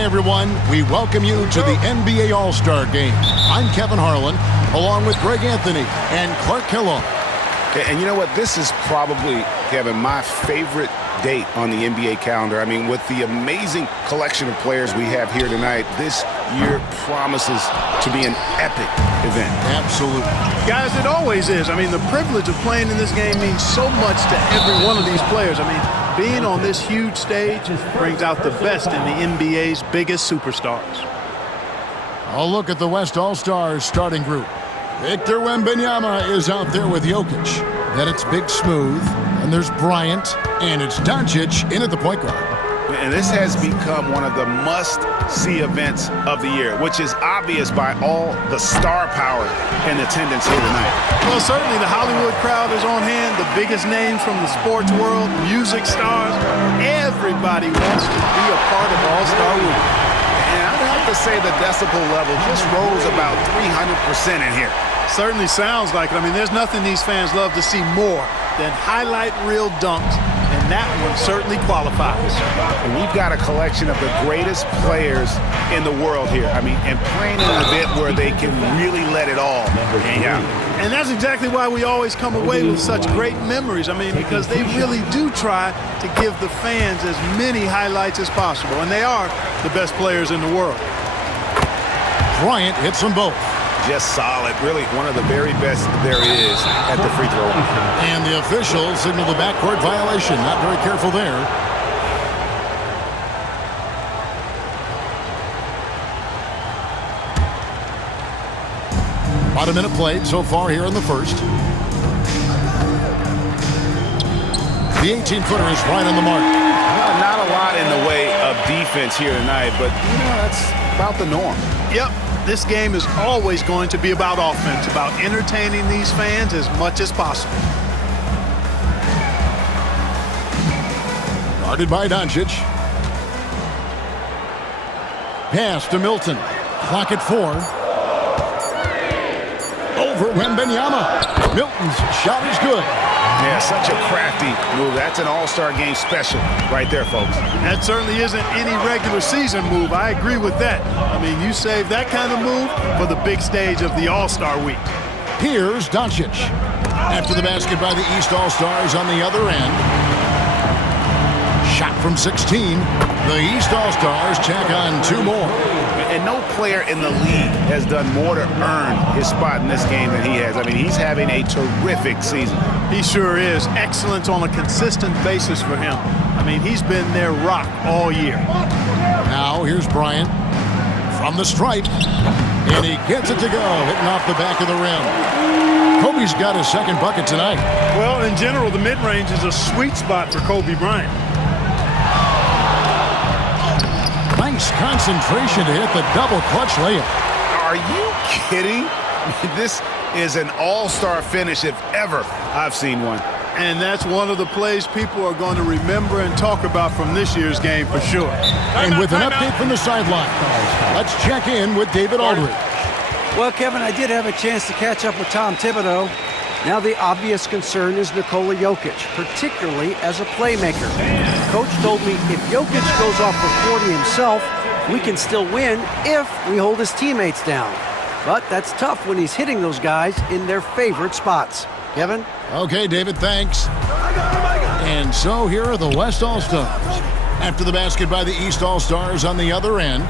Hi, everyone. We welcome you to the NBA All-Star Game. I'm Kevin Harlan, along with Greg Anthony and Clark Kellogg. And you know what? This is probably, Kevin, my favorite date on the NBA calendar. I mean, with the amazing collection of players we have here tonight, this year promises to be an epic event. Absolutely. Guys, it always is. I mean, the privilege of playing in this game means so much to every one of these players. I mean, being on this huge stage brings out the best in the NBA's biggest superstars. A look at the West All-Stars starting group. Victor Wembanyama is out there with Jokic. Then it's Big Smooth, and there's Bryant, and it's Doncic in at the point guard. And this has become one of the must-see events of the year, which is obvious by all the star power in attendance here tonight. Well, certainly the Hollywood crowd is on hand, the biggest names from the sports world, music stars. Everybody wants to be a part of All-Star Week. And I'd have to say the decibel level just rose about 300% in here. Certainly sounds like it. I mean, there's nothing these fans love to see more than highlight reel dunks, and that one certainly qualifies. And we've got a collection of the greatest players in the world here. I mean, and playing in an event where they can really let it all hang out. And that's exactly why we always come away with such great memories. I mean, because they really do try to give the fans as many highlights as possible, and they are the best players in the world. Bryant hits them both. Just solid. Really one of the very best there is at the free throw line. And the officials signal the backcourt violation. Not very careful there. About a minute played so far here in the first. The 18-footer is right on the mark. Well, not a lot in the way of defense here tonight, but that's about the norm. Yep. This game is always going to be about offense, about entertaining these fans as much as possible. Guarded by Doncic. Pass to Milton. Clock at 4. Over Wembanyama. Milton's shot is good. Yeah, such a crafty move. That's an all-star game special right there, folks. That certainly isn't any regular season move. I agree with that. I mean, you save that kind of move for the big stage of the All-Star Week. Here's Doncic. After the basket by the East All-Stars on the other end. Shot from 16. The East All-Stars tack on 2 more. And no player in the league has done more to earn his spot in this game than he has. I mean, he's having a terrific season. He sure is. Excellence on a consistent basis for him. I mean, he's been their rock all year. Now here's Bryant from the stripe. And he gets it to go, hitting off the back of the rim. Kobe's got his second bucket tonight. Well, in general, the mid-range is a sweet spot for Kobe Bryant. Nice concentration to hit the double clutch layup. Are you kidding? This is an all-star finish if ever I've seen one. And that's one of the plays people are going to remember and talk about from this year's game for sure. And with an update from the sideline, let's check in with David Aldridge. Well, Kevin, I did have a chance to catch up with Tom Thibodeau. Now the obvious concern is Nikola Jokic, particularly as a playmaker. Coach told me if Jokic goes off for 40 himself, we can still win if we hold his teammates down. But that's tough when he's hitting those guys in their favorite spots. Kevin? Okay, David, thanks. And so here are the West All-Stars. After the basket by the East All-Stars on the other end.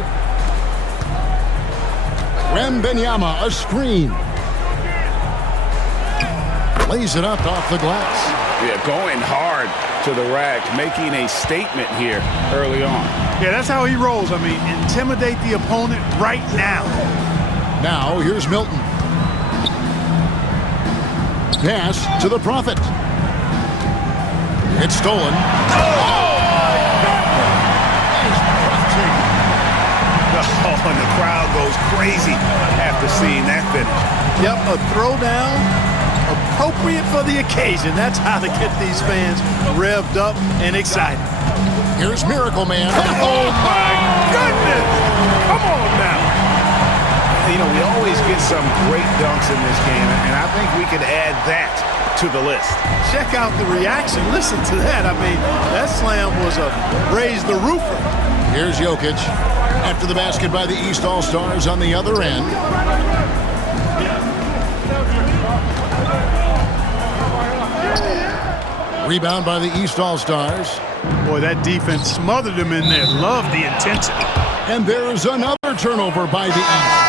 Wembanyama, a screen. Lays it up off the glass. Yeah, going hard to the rack, making a statement here early on. Yeah, that's how he rolls. I mean, intimidate the opponent right now. Now, here's Milton. Pass to the Prophet. It's stolen. Oh, and the crowd goes crazy after seeing that finish. Yep, a throwdown appropriate for the occasion. That's how to get these fans revved up and excited. Here's Miracle Man. Oh, my goodness. Come on now. You know, we always get some great dunks in this game, and I think we could add that to the list. Check out the reaction. Listen to that. I mean, that slam was a raise the roofer. Here's Jokic. After the basket by the East All-Stars on the other end. Rebound by the East All-Stars. Boy, that defense smothered him in there. Love the intensity. And there's another turnover by the East.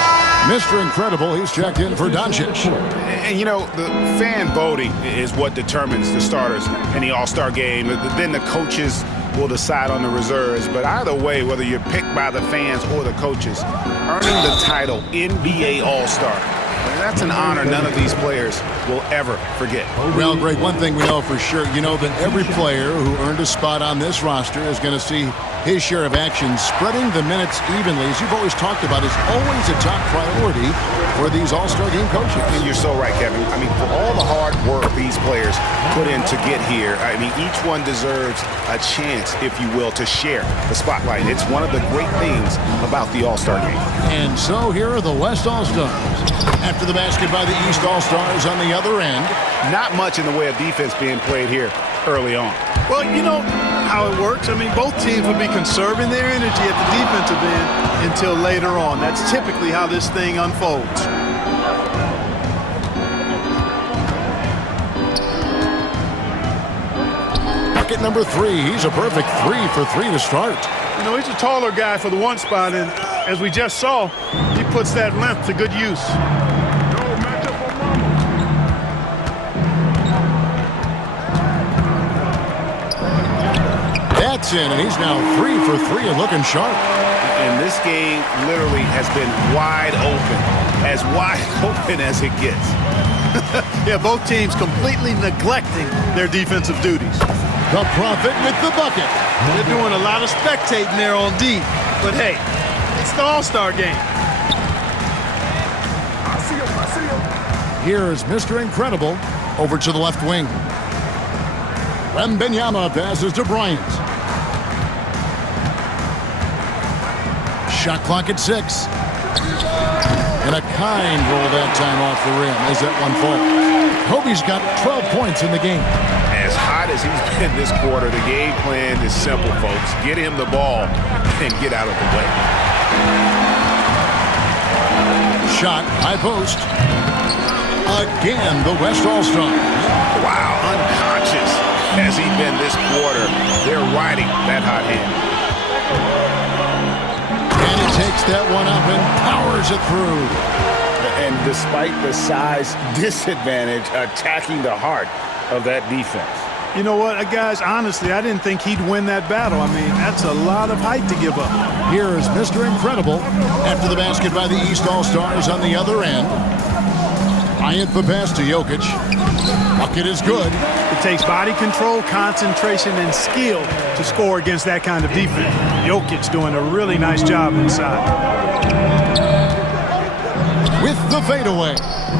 Mr. Incredible, he's checked in for Doncic. And, you know, the fan voting is what determines the starters in the All-Star game. Then the coaches will decide on the reserves. But either way, whether you're picked by the fans or the coaches, earning the title NBA All-Star, that's an honor none of these players will ever forget. Well, Greg, one thing we know for sure, you know that every player who earned a spot on this roster is going to see his share of action. Spreading the minutes evenly, as you've always talked about, is always a top priority for these All-Star game coaches. And you're so right, Kevin. I mean, for all the hard work these players put in to get here, I mean, each one deserves a chance, if you will, to share the spotlight. It's one of the great things about the All-Star game. And so here are the West All-Stars. After the basket by the East All-Stars on the other end. Not much in the way of defense being played here early on. Well, you know how it works. I mean, both teams will be conserving their energy at the defensive end until later on. That's typically how this thing unfolds. Bucket number 3. He's a perfect 3 for 3 to start. You know, he's a taller guy for the one spot, and as we just saw, he puts that length to good use. That's in, and he's now 3 for 3 and looking sharp. And this game literally has been wide open as it gets. Yeah, both teams completely neglecting their defensive duties. The Prophet with the bucket. They're doing a lot of spectating there on D. But hey, it's the All-Star game. Here is Mr. Incredible over to the left wing. Wembanyama passes to Bryant. Shot clock at 6. And a kind roll that time off the rim as that one falls. Kobe's got 12 points in the game. As hot as he's been this quarter, the game plan is simple, folks. Get him the ball and get out of the way. Shot, high post. Again, the West All-Stars. Wow, unconscious has he been this quarter. They're riding that hot hand. And he takes that one up and powers it through. And despite the size disadvantage, attacking the heart of that defense. You know what, guys, honestly, I didn't think he'd win that battle. I mean, that's a lot of height to give up. Here is Mr. Incredible after the basket by the East All-Stars on the other end. Bryant the pass to Jokic. Bucket is good. It takes body control, concentration, and skill to score against that kind of defense. Jokic's doing a really nice job inside. With the fadeaway.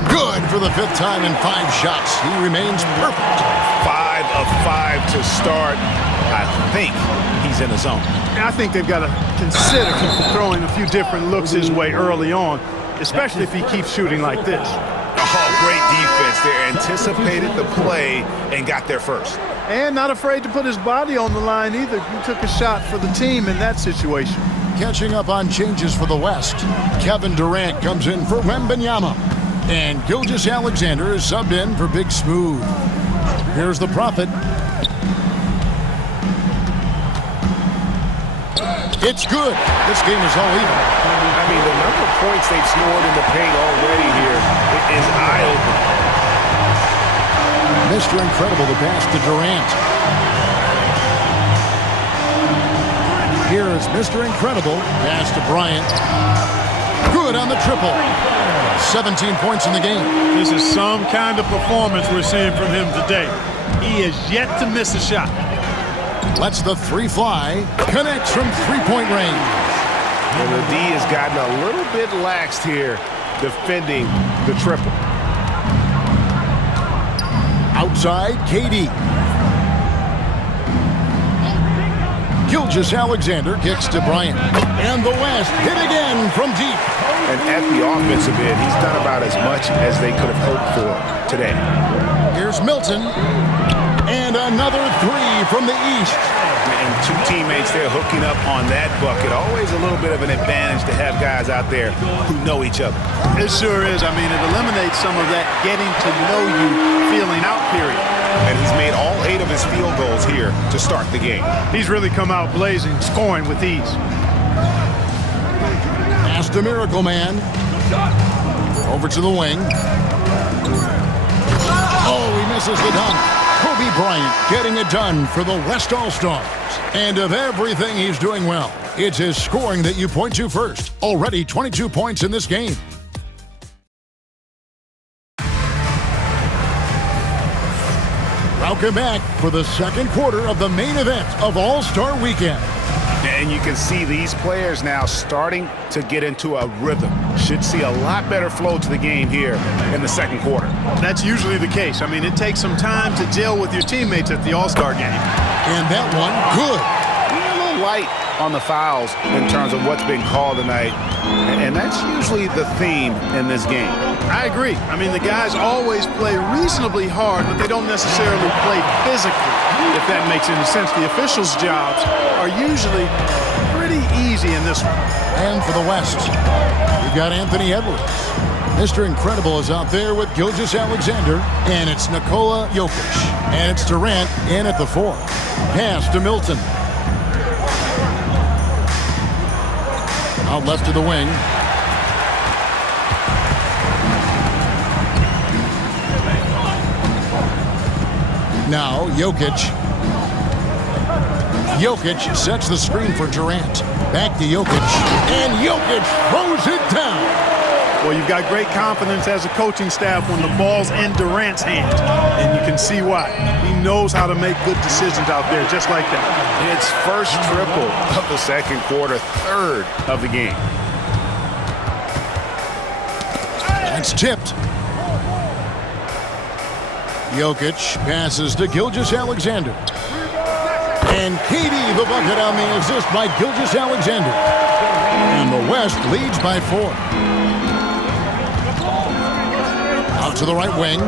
Good for the 5th time in 5 shots. He remains perfect. 5 of 5 to start. I think he's in the zone. I think they've got to consider throwing a few different looks his way early on, especially if he keeps shooting like this. Oh, great defense there. Anticipated the play and got there first. And not afraid to put his body on the line either. He took a shot for the team in that situation. Catching up on changes for the West. Kevin Durant comes in for Wembanyama. And Gilgeous-Alexander is subbed in for Big Smooth. Here's the Prophet. It's good. This game is all even. I mean, the number of points they've scored in the paint already here is eye-opening. Mr. Incredible, the pass to Durant. Here is Mr. Incredible. Pass to Bryant. Good on the triple. 17 points in the game. This is some kind of performance we're seeing from him today. He is yet to miss a shot. Lets the 3 fly. Connects from 3-point range. And the D has gotten a little bit laxed here defending the triple. Outside, KD. Gilgeous-Alexander kicks to Bryant. And the West hit again from deep. And at the offensive end, he's done about as much as they could have hoped for today. Here's Milton. And another 3 from the East. And two teammates there hooking up on that bucket. Always a little bit of an advantage to have guys out there who know each other. It sure is. I mean, it eliminates some of that getting to know you feeling out period. And he's made all 8 of his field goals here to start the game. He's really come out blazing, scoring with ease. Pass the Miracle Man. Over to the wing. Oh, he misses the dunk. Kobe Bryant getting it done for the West All-Stars. And of everything he's doing well, it's his scoring that you point to first. Already 22 points in this game. Welcome back for the second quarter of the main event of All-Star Weekend. And you can see these players now starting to get into a rhythm. Should see a lot better flow to the game here in the second quarter. That's usually the case. I mean, it takes some time to gel with your teammates at the All-Star game. And that one, good. A little light on the fouls in terms of what's been called tonight. And that's usually the theme in this game. I agree. I mean, the guys always play reasonably hard, but they don't necessarily play physically, if that makes any sense. The officials' jobs are usually pretty easy in this one. And for the West, we've got Anthony Edwards. Mr. Incredible is out there with Gilgeous-Alexander, and it's Nikola Jokic. And it's Durant in at the 4. Pass to Milton. Out left to the wing. Now, Jokic. Jokic sets the screen for Durant. Back to Jokic. And Jokic throws it down. Well, you've got great confidence as a coaching staff when the ball's in Durant's hands. And you can see why. He knows how to make good decisions out there just like that. It's first triple of the second quarter, third of the game. It's tipped. Jokic passes to Gilgeous-Alexander. And KD the bucket on the assist by Gilgeous-Alexander. And the West leads by 4. Out to the right wing.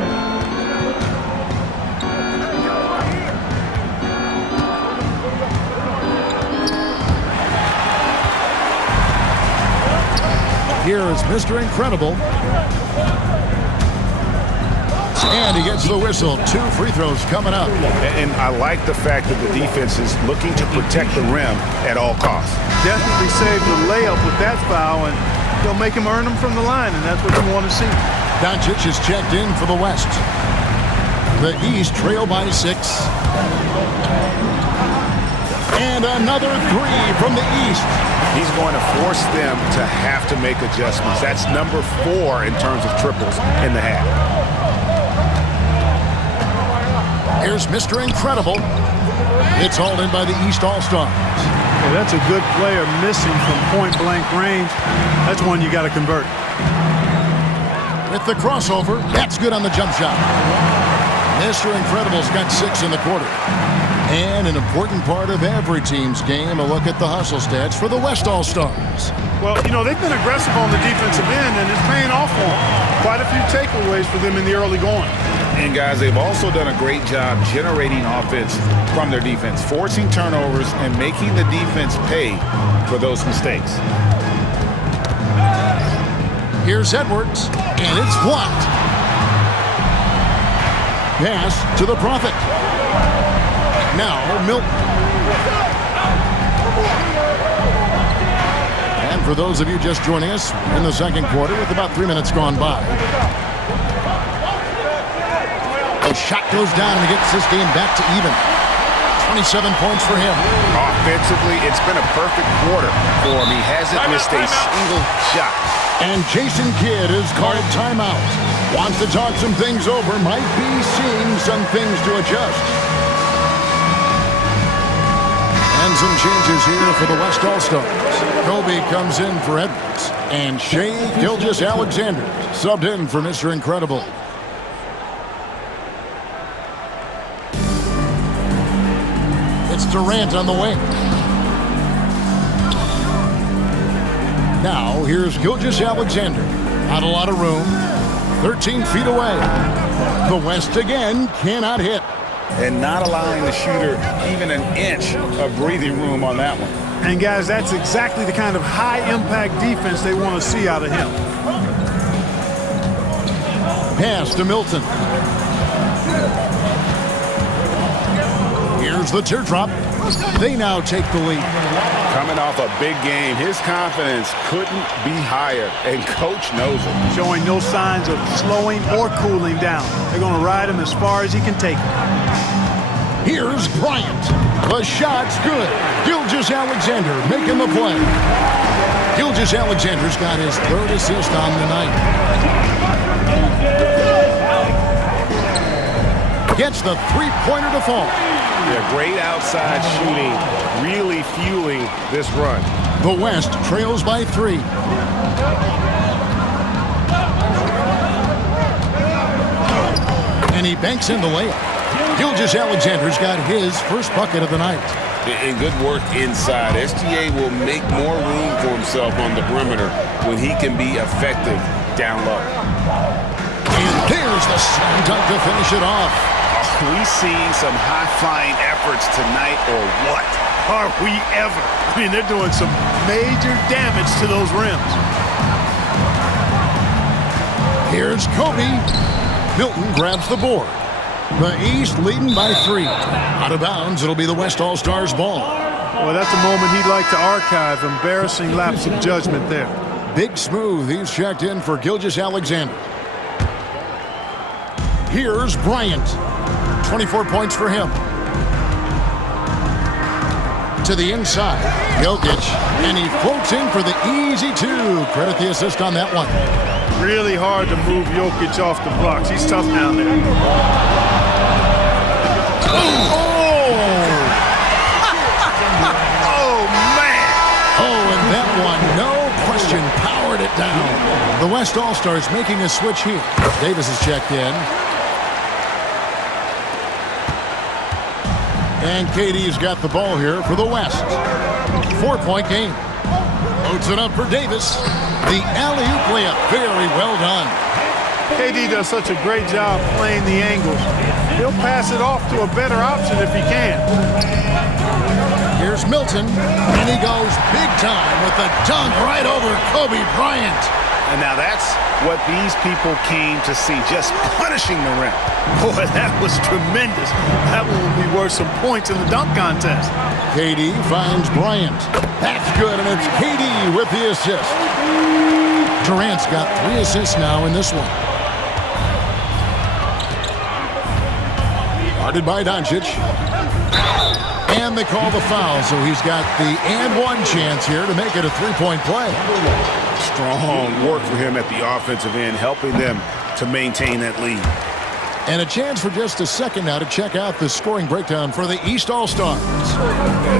Here is Mr. Incredible. And he gets the whistle. 2 free throws coming up. And I like the fact that the defense is looking to protect the rim at all costs. Definitely saved the layup with that foul, and they'll make him earn them from the line, and that's what you want to see. Doncic is checked in for the West. The East trail by 6. And another 3 from the East. He's going to force them to have to make adjustments. That's number 4 in terms of triples in the half. Here's Mr. Incredible. It's hauled in by the East All-Stars. Well, that's a good player missing from point-blank range. That's one you got to convert. With the crossover, that's good on the jump shot. Mr. Incredible's got 6 in the quarter. And an important part of every team's game, a look at the hustle stats for the West All-Stars. Well, you know, they've been aggressive on the defensive end, and it's paying off for them. Quite a few takeaways for them in the early going. And, guys, they've also done a great job generating offense from their defense, forcing turnovers and making the defense pay for those mistakes. Here's Edwards, and it's blocked. Pass to the Prophet. Now, Milton. And for those of you just joining us in the second quarter with about 3 minutes gone by. The shot goes down and he gets this game back to even. 27 points for him. Offensively, it's been a perfect quarter for him. He hasn't missed a single shot. And Jason Kidd is called timeout. Wants to talk some things over. Might be seeing some things to adjust. And some changes here for the West All-Stars. Kobe comes in for Edwards. And Shai Gilgeous-Alexander subbed in for Mr. Incredible. It's Durant on the wing. Now, here's Gilgeous-Alexander. Not a lot of room. 13 feet away. The West again cannot hit. and not allowing the shooter even an inch of breathing room on that one. And guys, that's exactly the kind of high-impact defense they want to see out of him. Pass to Milton. Here's the teardrop. They now take the lead. Coming off a big game, his confidence couldn't be higher, and coach knows it. Showing no signs of slowing or cooling down. They're going to ride him as far as he can take him. Here's Bryant. The shot's good. Gilgeous-Alexander making the play. Gilgeous-Alexander's got his third assist on the night. Gets the three-pointer to fall. Yeah, great outside shooting, really fueling this run. The West trails by 3. And he banks in the layup. Gilgeous-Alexander's got his first bucket of the night. And good work inside. SGA will make more room for himself on the perimeter when he can be effective down low. And there's the slam dunk to finish it off. Are we seeing some high-flying efforts tonight or what? Are we ever? I mean, they're doing some major damage to those rims. Here's Kobe. Milton grabs the board. The East leading by 3. Out of bounds, it'll be the West All-Stars ball. Well, that's a moment he'd like to archive. Embarrassing lapse of judgment there. Big Smooth, he's checked in for Gilgeous-Alexander. Here's Bryant. 24 points for him. To the inside, Jokic, and he floats in for the easy 2. Credit the assist on that one. Really hard to move Jokic off the blocks. He's tough down there. And that one, no question, powered it down. The West All-Stars making a switch here. Davis is checked in. And KD's got the ball here for the West. 4-point game. Loads it up for Davis. The alley-oop layup, very well done. KD does such a great job playing the angles. He'll pass it off to a better option if he can. Here's Milton, and he goes big time with the dunk right over Kobe Bryant. And now that's what these people came to see, just punishing the rim. Boy, that was tremendous. That one will be worth some points in the dunk contest. KD finds Bryant. That's good, and it's KD with the assist. Durant's got 3 assists now in this one. Guarded by Doncic. And they call the foul, so he's got the and 1 chance here to make it a 3-point play. Strong work for him at the offensive end, helping them to maintain that lead. And a chance for just a second now to check out the scoring breakdown for the East All-Stars.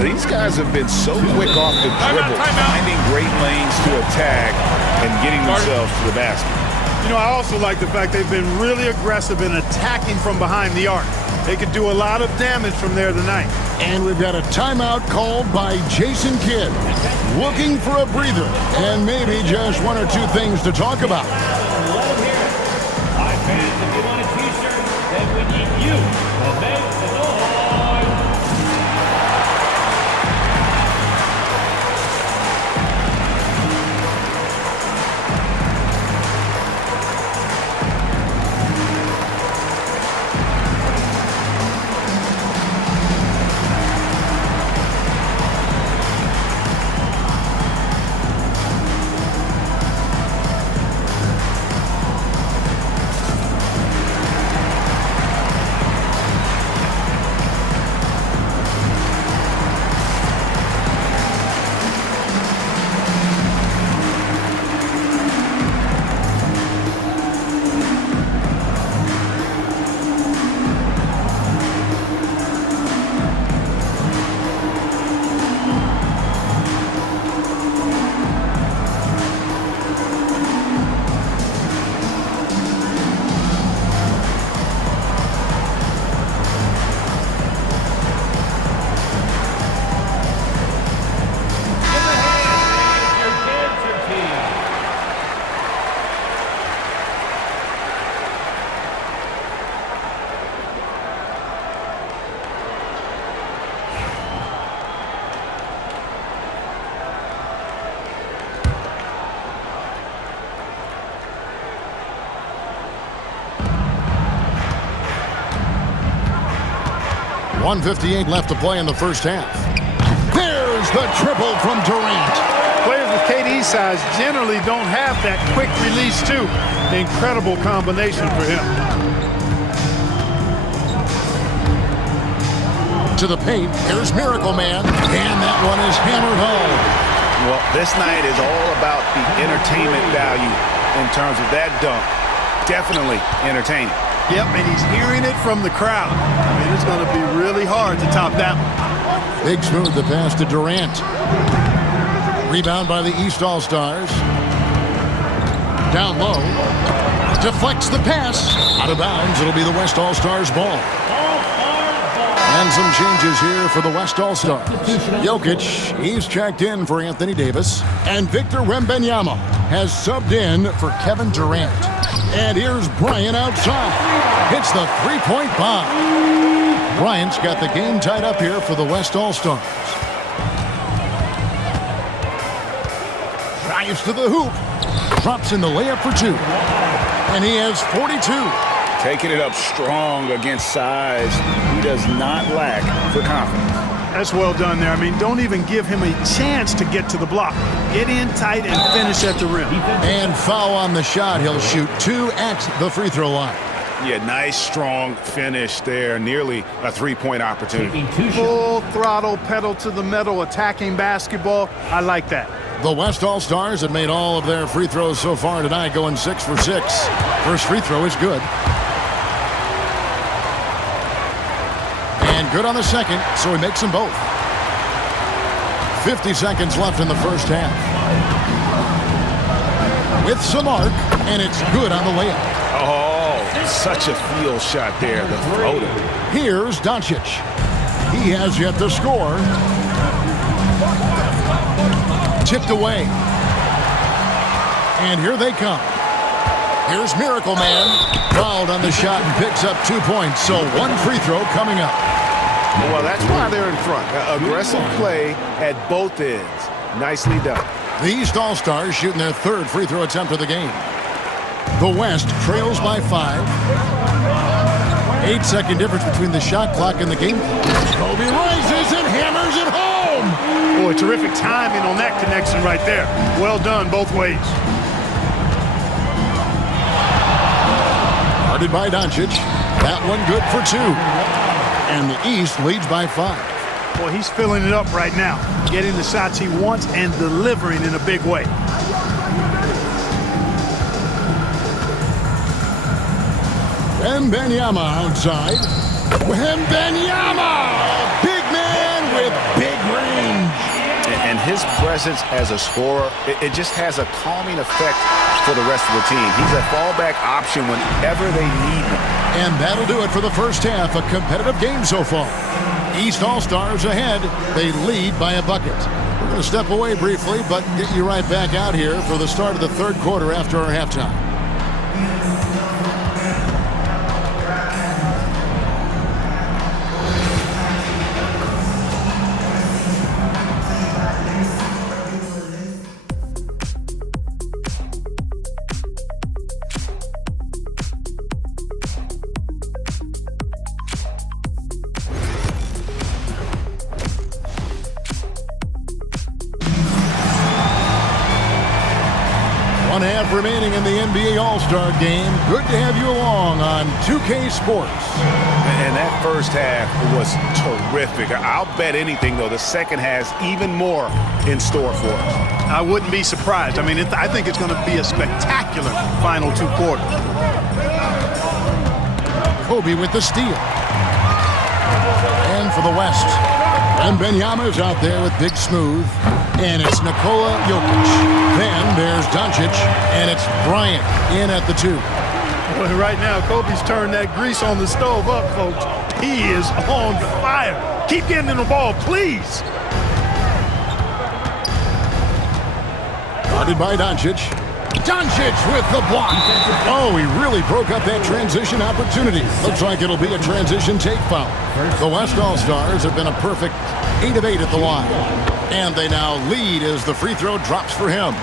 These guys have been so quick off the dribble, finding great lanes to attack and getting themselves to the basket. You know, I also like the fact they've been really aggressive in attacking from behind the arc. They could do a lot of damage from there tonight. And we've got a timeout called by Jason Kidd. Looking for a breather and maybe just 1 or 2 things to talk about. Let him hear it. Hi, fans, if you want a t-shirt, then we need you to make the noise. 1:58 left to play in the first half. There's the triple from Durant. Players with KD's size generally don't have that quick release, too. Incredible combination for him. To the paint, here's Miracle Man, and that one is hammered home. Well, this night is all about the entertainment value in terms of that dunk. Definitely entertaining. Yep, and he's hearing it from the crowd. I mean, it's going to be really hard to top that one. Big smooth the pass to Durant. Rebound by the East All-Stars. Down low. Deflects the pass. Out of bounds. It'll be the West All-Stars ball. And some changes here for the West All-Stars. Jokic, he's checked in for Anthony Davis. And Victor Wembanyama has subbed in for Kevin Durant. And here's Bryant outside. Hits the three-point bomb. Bryant's got the game tied up here for the West All-Stars. Drives to the hoop. Drops in the layup for two. And he has 42. Taking it up strong against size. He does not lack for confidence. That's well done there. I mean, don't even give him a chance to get to the block. Get in tight and finish at the rim. And foul on the shot. He'll shoot 2 at the free throw line. Yeah, nice, strong finish there. Nearly a three-point opportunity. Full throttle, pedal to the metal, attacking basketball. I like that. The West All-Stars have made all of their free throws so far tonight, going 6 for 6. First free throw is good. And good on the second, so he makes them both. 50 seconds left in the first half. With some arc, and it's good on the layup. Oh, such a field shot there, the floater. Here's Doncic. He has yet to score. Tipped away. And here they come. Here's Miracle Man. Fouled on the shot and picks up 2 points. So one free throw coming up. Well, that's why they're in front. Aggressive play at both ends. Nicely done. The East All-Stars shooting their third free throw attempt of the game. The West trails by 5. 8-second difference between the shot clock and the game clock. Kobe rises and hammers it home. Boy, terrific timing on that connection right there. Well done both ways. Guarded by Doncic. That one good for 2. And the East leads by 5. Boy, he's filling it up right now. Getting the shots he wants and delivering in a big way. Wembanyama outside. Wembanyama! Big man with big range. And his presence as a scorer, it just has a calming effect for the rest of the team. He's a fallback option whenever they need him. And that'll do it for the first half. A competitive game so far. East All-Stars ahead. They lead by a bucket. We're going to step away briefly, but get you right back out here for the start of the third quarter after our halftime. Remaining in the NBA All-Star game. Good to have you along on 2K Sports. And that first half was terrific. I'll bet anything, though, the second has even more in store for us. I wouldn't be surprised. I mean, I think it's going to be a spectacular final 2 quarters. Kobe with the steal. And for the West, Wembanyama is out there with Big Smooth. And it's Nikola Jokic. Then there's Doncic, and it's Bryant in at the 2. Well, right now, Kobe's turned that grease on the stove up, folks. He is on fire. Keep getting in the ball, please. Guarded by Doncic. Doncic with the block. Oh, he really broke up that transition opportunity. Looks like it'll be a transition take foul. The West All-Stars have been a perfect 8 of 8 at the line. And they now lead as the free throw drops for him.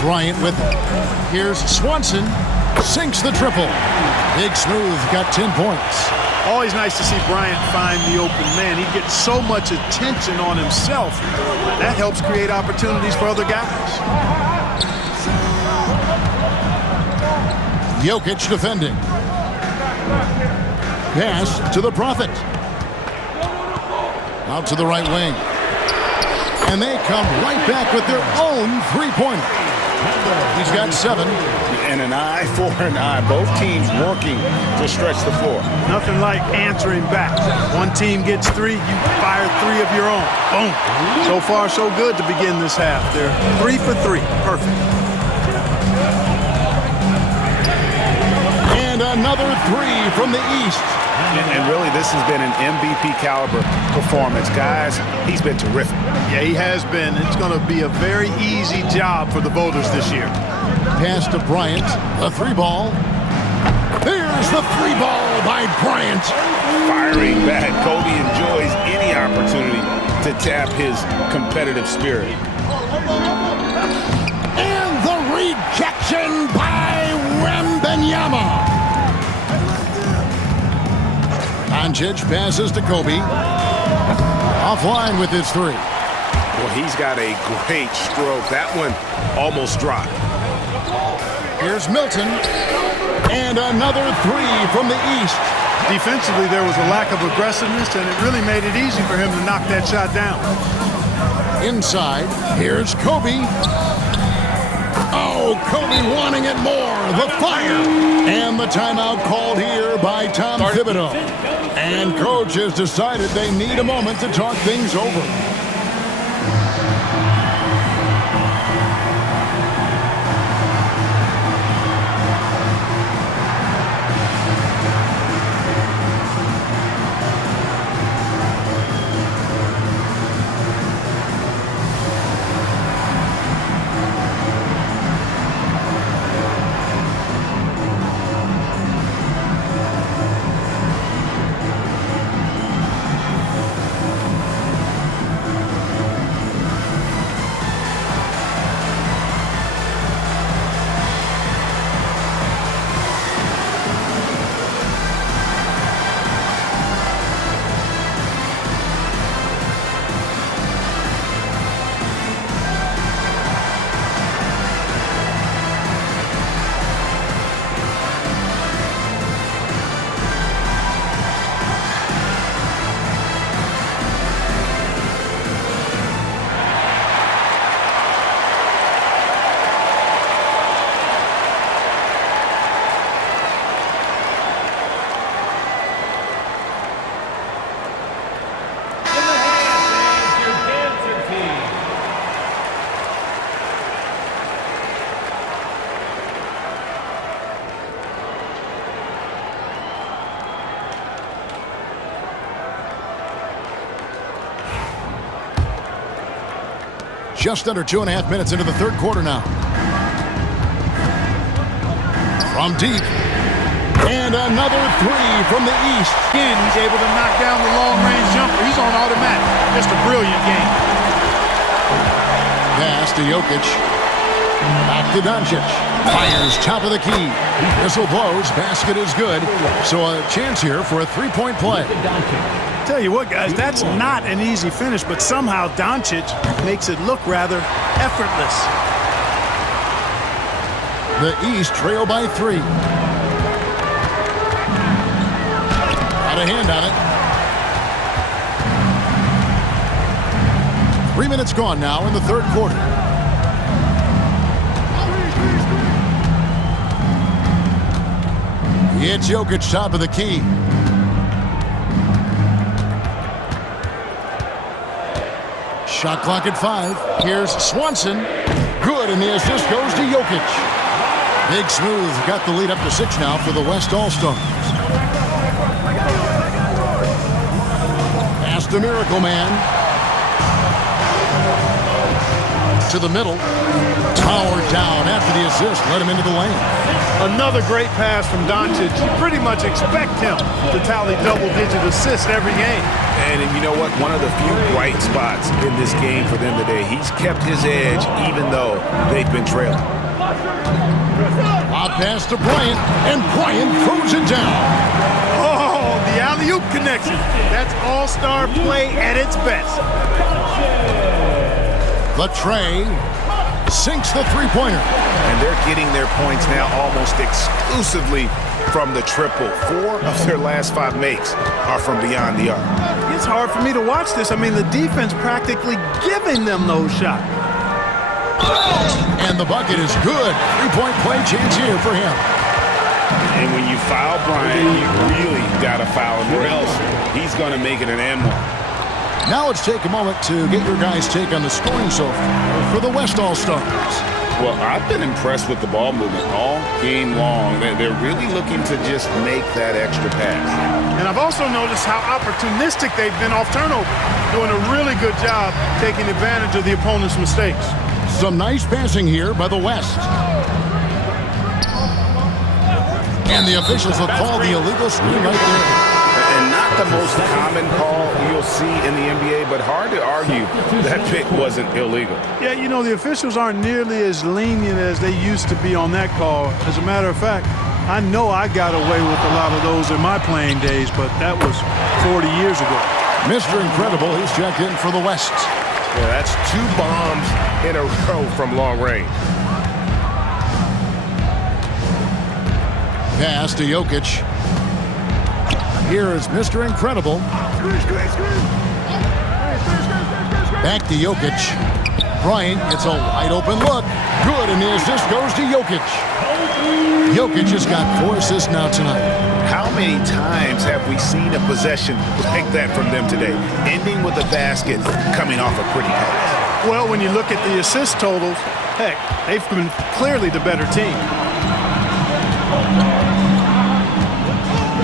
Bryant with it. Here's Swanson. Sinks the triple. Big Smooth got 10 points. Always nice to see Bryant find the open man. He gets so much attention on himself. That helps create opportunities for other guys. Jokic defending. Pass to the Prophet. Out to the right wing. And they come right back with their own three-pointer. He's got 7. And an eye for an eye. Both teams working to stretch the floor. Nothing like answering back. One team gets 3, you fire 3 of your own. Boom. So far, so good to begin this half. They're 3 for 3. Perfect. And another 3 from the East. And really, this has been an MVP caliber performance. Guys, he's been terrific. Yeah, he has been. It's going to be a very easy job for the voters this year. Pass to Bryant. The 3-ball. There's the 3-ball by Bryant. Firing back. Kobe enjoys any opportunity to tap his competitive spirit. And the rejection by Wembanyama. Doncic passes to Kobe. Offline with his 3. Well, he's got a great stroke. That one almost dropped. Here's Milton. And another 3 from the East. Defensively, there was a lack of aggressiveness, and it really made it easy for him to knock that shot down. Inside, here's Kobe. Oh, Kobe wanting it more. The fire. And the timeout called here by Tom Thibodeau. And coach has decided they need a moment to talk things over. Just under 2.5 minutes into the third quarter now. From deep. And another 3 from the East. Again, he's able to knock down the long-range jumper. He's on automatic. Just a brilliant game. Pass to Jokic. Back to Doncic. Fires top of the key. Whistle blows. Basket is good. So a chance here for a 3-point play. Tell you what, guys, that's not an easy finish, but somehow Doncic makes it look rather effortless. The East trail by 3. Got a hand on it. 3 minutes gone now in the third quarter. It's Jokic top of the key. Shot clock at 5. Here's Swanson. Good, and the assist goes to Jokic. Big Smooth got the lead up to 6 now for the West All-Stars. Pass the Miracle Man. to the middle. Powered down after the assist. Let him into the lane. Another great pass from Doncic. You pretty much expect him to tally double-digit assists every game. And you know what? One of the few bright spots in this game for them today. He's kept his edge even though they've been trailing. Lob pass to Bryant, and Bryant throws it down. Oh, the alley-oop connection. That's all-star play at its best. The tray sinks the three-pointer. And they're getting their points now almost exclusively from the triple. 4 of their last 5 makes are from beyond the arc. It's hard for me to watch this. I mean, the defense practically giving them those shots. And the bucket is good. 3-point play chance here for him. And when you foul Bryant, you really got to foul him, or else he's going to make it an and one. Now let's take a moment to get your guys' take on the scoring so far for the West All-Stars. Well, I've been impressed with the ball movement all game long. They're really looking to just make that extra pass. And I've also noticed how opportunistic they've been off turnover, doing a really good job taking advantage of the opponent's mistakes. Some nice passing here by the West. And the officials will call the illegal screen right there. And not the most common call you'll see in the NBA, but hard to argue that pick wasn't illegal. Yeah, you know, the officials aren't nearly as lenient as they used to be on that call. As a matter of fact, I know I got away with a lot of those in my playing days, but that was 40 years ago. Mr. Incredible, he's checked in for the West. Yeah, that's 2 bombs in a row from long range. Pass to Jokic. Here is Mr. Incredible. Back to Jokic. Bryant gets a wide open look. Good, and the assist goes to Jokic. Jokic has got 4 assists now tonight. How many times have we seen a possession like that from them today, ending with a basket coming off a pretty pass? Well, when you look at the assist totals, heck, they've been clearly the better team.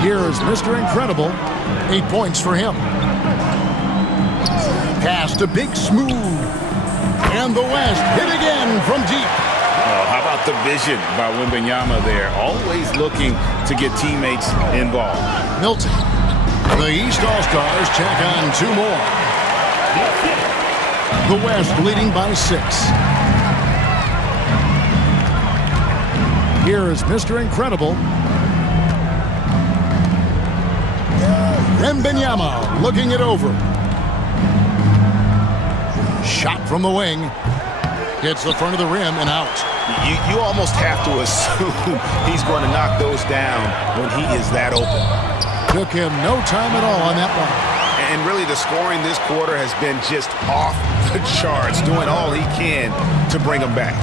Here is Mr. Incredible. 8 points for him. Pass to Big Smooth. And the West hit again from deep. Oh, how about the vision by Wembanyama there? Always looking to get teammates involved. Milton. The East All-Stars check on 2 more. The West leading by 6. Here is Mr. Incredible. Wembanyama looking it over. Shot from the wing. Hits the front of the rim and out. You almost have to assume he's going to knock those down when he is that open. Took him no time at all on that one. And really the scoring this quarter has been just off the charts, doing all he can to bring them back.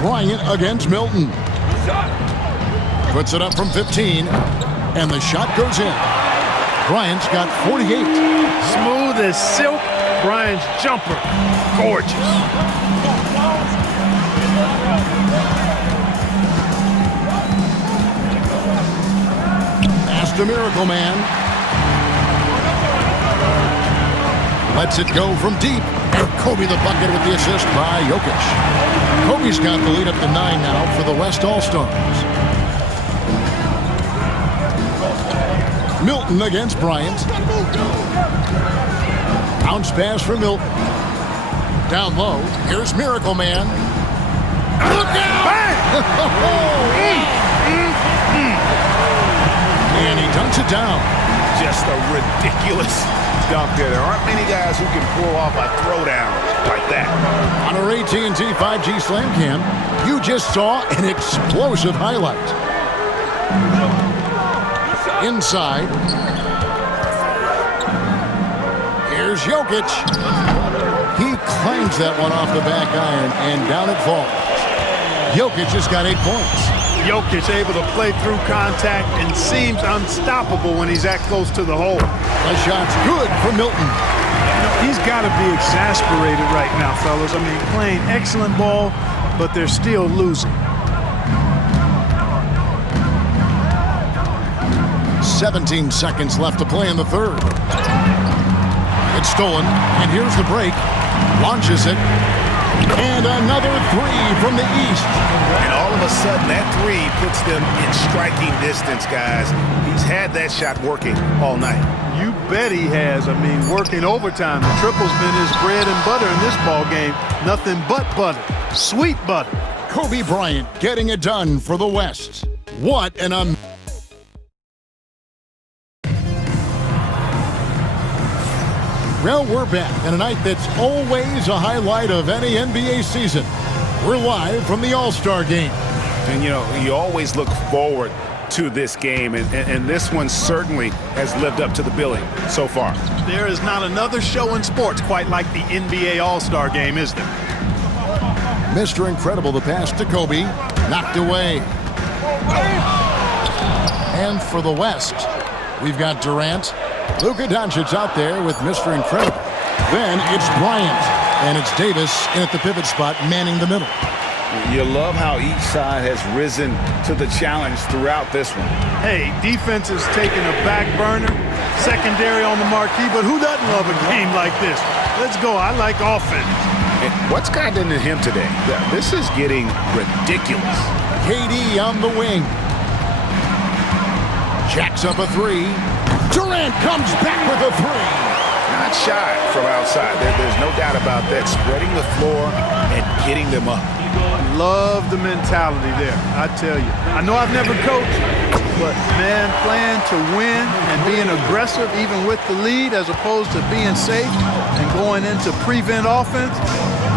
Bryant against Milton. Puts it up from 15, and the shot goes in. Bryant's got 48. Smooth as silk. Bryant's jumper, gorgeous. Pass to Miracle Man. Lets it go from deep, and Kobe the bucket with the assist by Jokic. Kobe's got the lead up to 9 now for the West All-Stars. Milton against Bryant. Bounce pass for Milton. Down low. Here's Miracle Man. Look out! And he dunks it down. Just a ridiculous dunk there. There aren't many guys who can pull off a throwdown like that. On our AT&T 5G Slam Cam, you just saw an explosive highlight. Inside. Here's Jokic. He clangs that one off the back iron, and down it falls. Jokic has got 8 points. Jokic able to play through contact and seems unstoppable when he's that close to the hole. The shot's good for Milton. He's got to be exasperated right now, fellas. I mean, playing excellent ball, but they're still losing. 17 seconds left to play in the third. It's stolen, and here's the break. Launches it. And another three from the east. And all of a sudden, that three puts them in striking distance, guys. He's had that shot working all night. You bet he has. I mean, working overtime. The triple's been his bread and butter in this ball game. Nothing but butter. Sweet butter. Kobe Bryant getting it done for the West. What an Well, we're back on a night that's always a highlight of any NBA season. We're live from the All-Star game. And, you know, you always look forward to this game, and this one certainly has lived up to the billing so far. There is not another show in sports quite like the NBA All-Star game, is there? Mr. Incredible, the pass to Kobe. Knocked away. And for the West, we've got Durant. Luka Doncic out there with Mr. Incredible. Then it's Bryant, and it's Davis in at the pivot spot, manning the middle. You love how each side has risen to the challenge throughout this one. Hey, defense is taking a back burner, secondary on the marquee, but who doesn't love a game like this? Let's go. I like offense. And what's gotten into him today? This is getting ridiculous. KD on the wing. Jacks up a three. Durant comes back with a three. Not shy from outside. There's no doubt about that. Spreading the floor and getting them up. Love the mentality there, I tell you. I know I've never coached, but, man, playing to win and being aggressive even with the lead as opposed to being safe and going into prevent offense,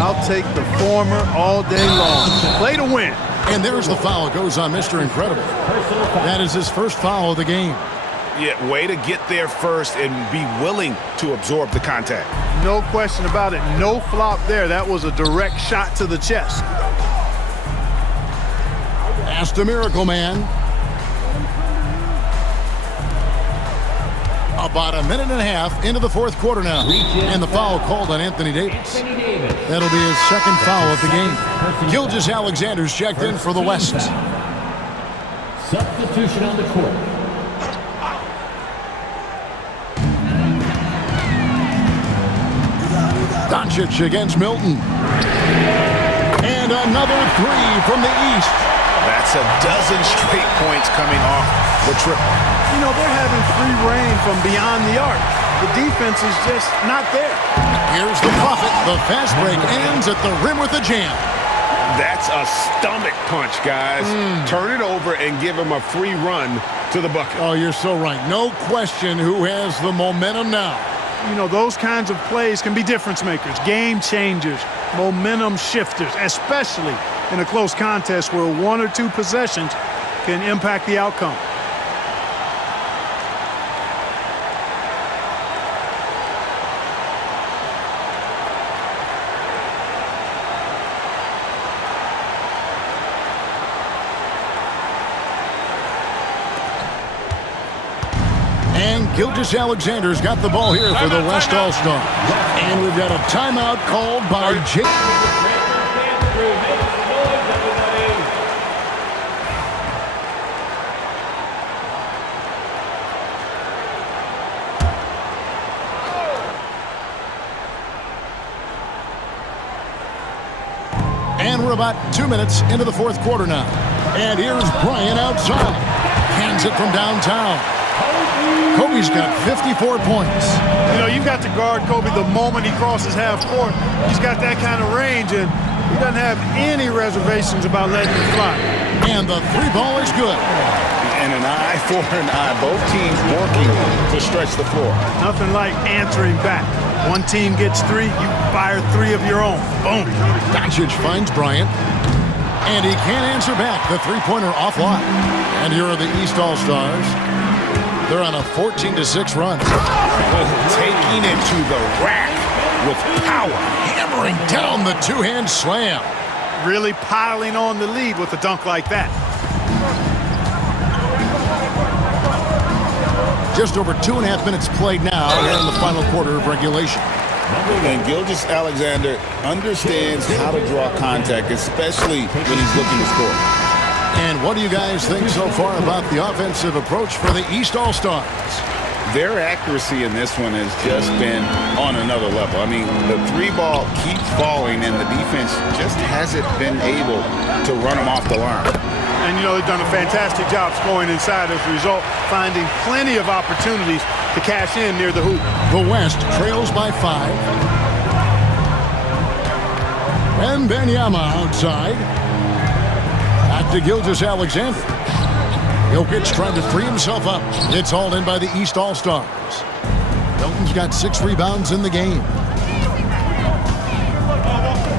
I'll take the former all day long. Play to win. And there's the foul. It goes on Mr. Incredible. That is his first foul of the game. Yeah, way to get there first and be willing to absorb the contact. No question about it. No flop there. That was a direct shot to the chest. Past the Miracle Man. About a minute and a half into the fourth quarter now. And the foul called on Anthony Davis. That'll be his second foul of the game. Gilgeous-Alexander's checked in for the West. Substitution on the court. Doncic against Milton. And another three from the east. That's a dozen straight points coming off the triple. You know, they're having free reign from beyond the arc. The defense is just not there. Here's the Prophet. The fast break ends at the rim with a jam. That's a stomach punch, guys. Turn it over and give him a free run to the bucket. Oh, you're so right. No question who has the momentum now. You know, those kinds of plays can be difference makers, game changers, momentum shifters, especially in a close contest where one or two possessions can impact the outcome. Gilgeous-Alexander's got the ball here for the West All-Stars. And we've got a timeout called by Jake. And we're about 2 minutes into the fourth quarter now. And here's Bryant outside. Hands it from downtown. Kobe's got 54 points. You know, you've got to guard Kobe the moment he crosses half court. He's got that kind of range, and he doesn't have any reservations about letting it fly. And the three ball is good. And an eye for an eye. Both teams working to stretch the floor. Nothing like answering back. One team gets three, you fire three of your own. Boom. Doncic finds Bryant. And he can't answer back. The three-pointer offline. And here are the East All-Stars. They're on a 14-6 run. Taking it to the rack with power. Hammering down the two-hand slam. Really piling on the lead with a dunk like that. Just over 2.5 minutes played now here in the final quarter of regulation. And Gilgeous-Alexander understands how to draw contact, especially when he's looking to score. And what do you guys think so far about the offensive approach for the East All-Stars? Their accuracy in this one has just been on another level. I mean, the three ball keeps falling, and the defense just hasn't been able to run them off the line. And, you know, they've done a fantastic job scoring inside as a result, finding plenty of opportunities to cash in near the hoop. The West trails by 5. And Wembanyama outside. Back to Gilgeous-Alexander. Jokic trying to free himself up. It's hauled in by the East All-Stars. Milton's got 6 rebounds in the game.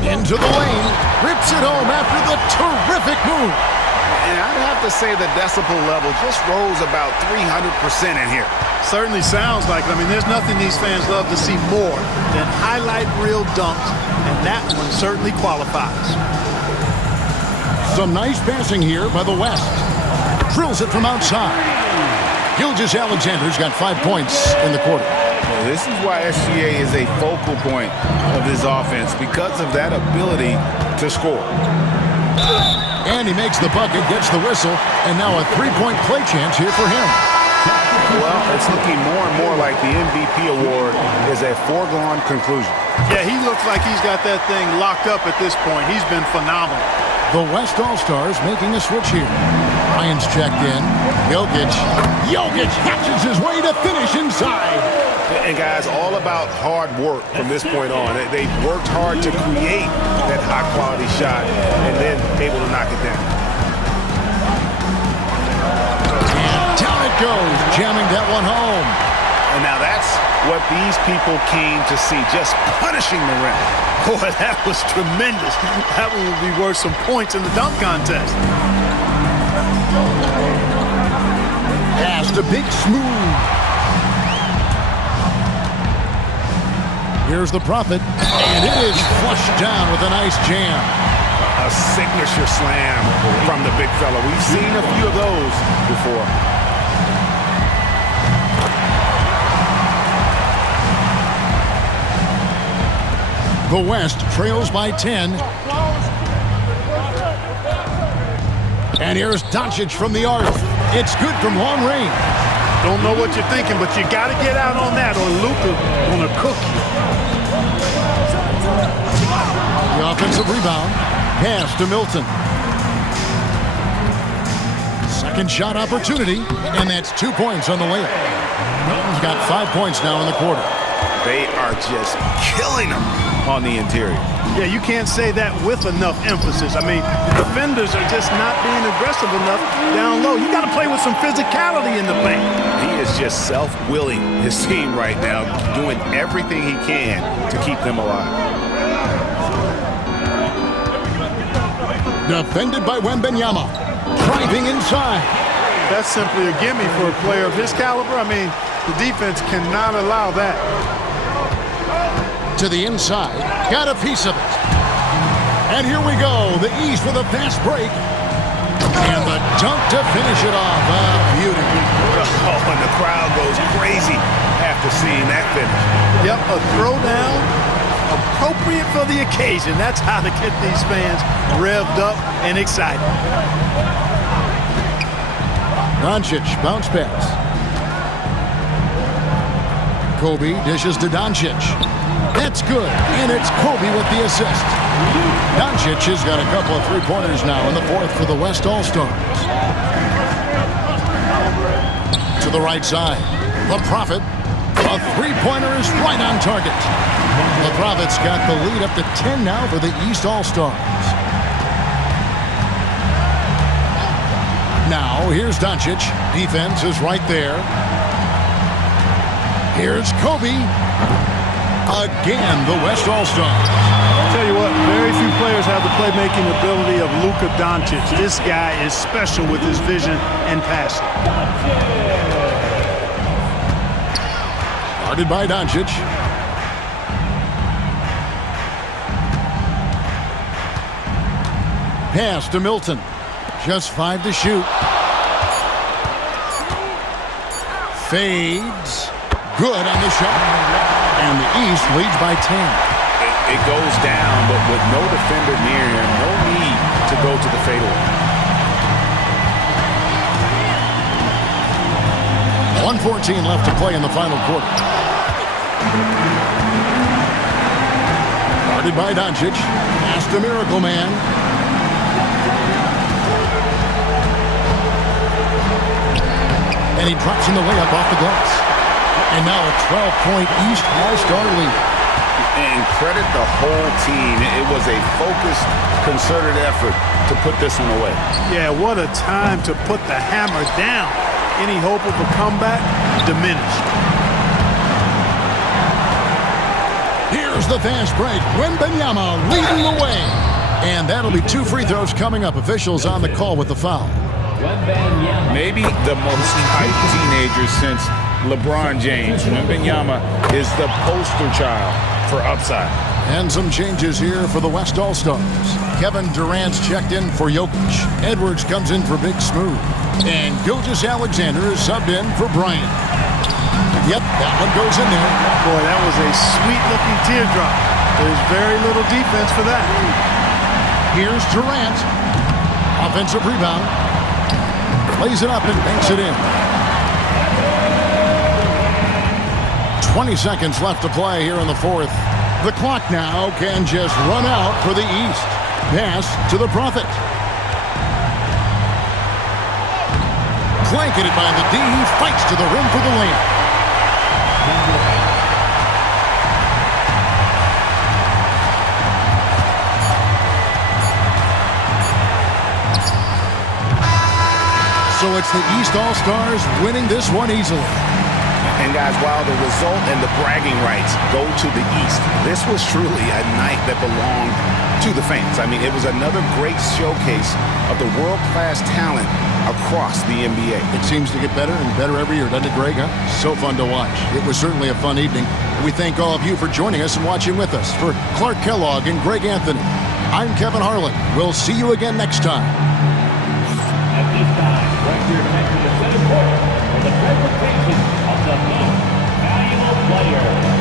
Into the lane. Rips it home after the terrific move. And I'd have to say the decibel level just rose about 300% in here. Certainly sounds like it. I mean, there's nothing these fans love to see more than highlight reel dunks, and that one certainly qualifies. Some nice passing here by the West. Drills it from outside. Gilgeous-Alexander's got 5 points in the quarter. Well, this is why SGA is a focal point of this offense, because of that ability to score. And he makes the bucket, gets the whistle, and now a 3-point play chance here for him. Well, it's looking more and more like the MVP award is a foregone conclusion. Yeah, he looks like he's got that thing locked up at this point. He's been phenomenal. The West All-Stars making a switch here. Ryan's checked in. Jokic hatches his way to finish inside. And guys, all about hard work from this point on. They've worked hard to create that high-quality shot and then able to knock it down. And down it goes, jamming that one home. And now that's what these people came to see, just punishing the rim. Boy, that was tremendous. That one will be worth some points in the dunk contest. Pass to Big Smooth. Here's the Prophet, and it is flushed down with a nice jam. A signature slam from the big fella. We've seen a few of those before. The West trails by 10. And here's Doncic from the arc. It's good from long range. Don't know what you're thinking, but you got to get out on that or Luka gonna cook you. The offensive rebound. Pass to Milton. Second shot opportunity, and that's 2 points on the layup. Milton's got 5 points now in the quarter. They are just killing them on the interior. Yeah, you can't say that with enough emphasis. I mean, the defenders are just not being aggressive enough down low. You got to play with some physicality in the paint. He is just self-willing his team right now, doing everything he can to keep them alive. Defended by Wembanyama. Driving inside. That's simply a gimme for a player of his caliber. I mean, the defense cannot allow that. To the inside. Got a piece of it. And here we go. The East with a fast break. And the dunk to finish it off. Beauty. Oh, and the crowd goes crazy after seeing that finish. Yep, a throwdown appropriate for the occasion. That's how to get these fans revved up and excited. Doncic, bounce pass. Kobe dishes to Doncic. That's good, and it's Kobe with the assist. Doncic has got a couple of three-pointers now in the fourth for the West All-Stars. To the right side, the Prophet. A three-pointer is right on target. The Prophet's got the lead up to 10 now for the East All-Stars. Now, here's Doncic. Defense is right there. Here's Kobe. Again, the West All-Stars. I'll tell you what, very few players have the playmaking ability of Luka Doncic. This guy is special with his vision and passion. Guarded by Doncic. Pass to Milton. Just 5 to shoot. Fades. Good on the shot. And the East leads by 10. It goes down, but with no defender near him, no need to go to the fadeaway. 1:14 left to play in the final quarter. Guarded by Doncic. Pass to Miracle Man. And he drops in the layup off the glass. And now a 12-point East All-Star lead. And credit the whole team. It was a focused, concerted effort to put this one away. Yeah, what a time to put the hammer down. Any hope of a comeback diminished. Here's the fast break. Wembanyama leading the way. And that'll be 2 free throws coming up. Officials on the call with the foul. Maybe the most hyped teenager since LeBron James. Wembanyama is the poster child for upside. And some changes here for the West All-Stars. Kevin Durant's checked in for Jokic. Edwards comes in for Big Smooth. And Gilgeous-Alexander is subbed in for Bryant. Yep, that one goes in there. Boy, that was a sweet-looking teardrop. There's very little defense for that. Here's Durant. Offensive rebound. Plays it up and banks it in. 20 seconds left to play here in the fourth. The clock now can just run out for the East. Pass to the Prophet. Blanketed by the D. He fights to the rim for the layup. So it's the East All-Stars winning this one easily. And guys, while the result and the bragging rights go to the East, this was truly a night that belonged to the fans. I mean, it was another great showcase of the world-class talent across the NBA. It seems to get better and better every year, doesn't it, Greg? Huh? So fun to watch. It was certainly a fun evening. We thank all of you for joining us and watching with us. For Clark Kellogg and Greg Anthony, I'm Kevin Harlan. We'll see you again next time. At this time, direct your attention to center court for the presentation of the most valuable player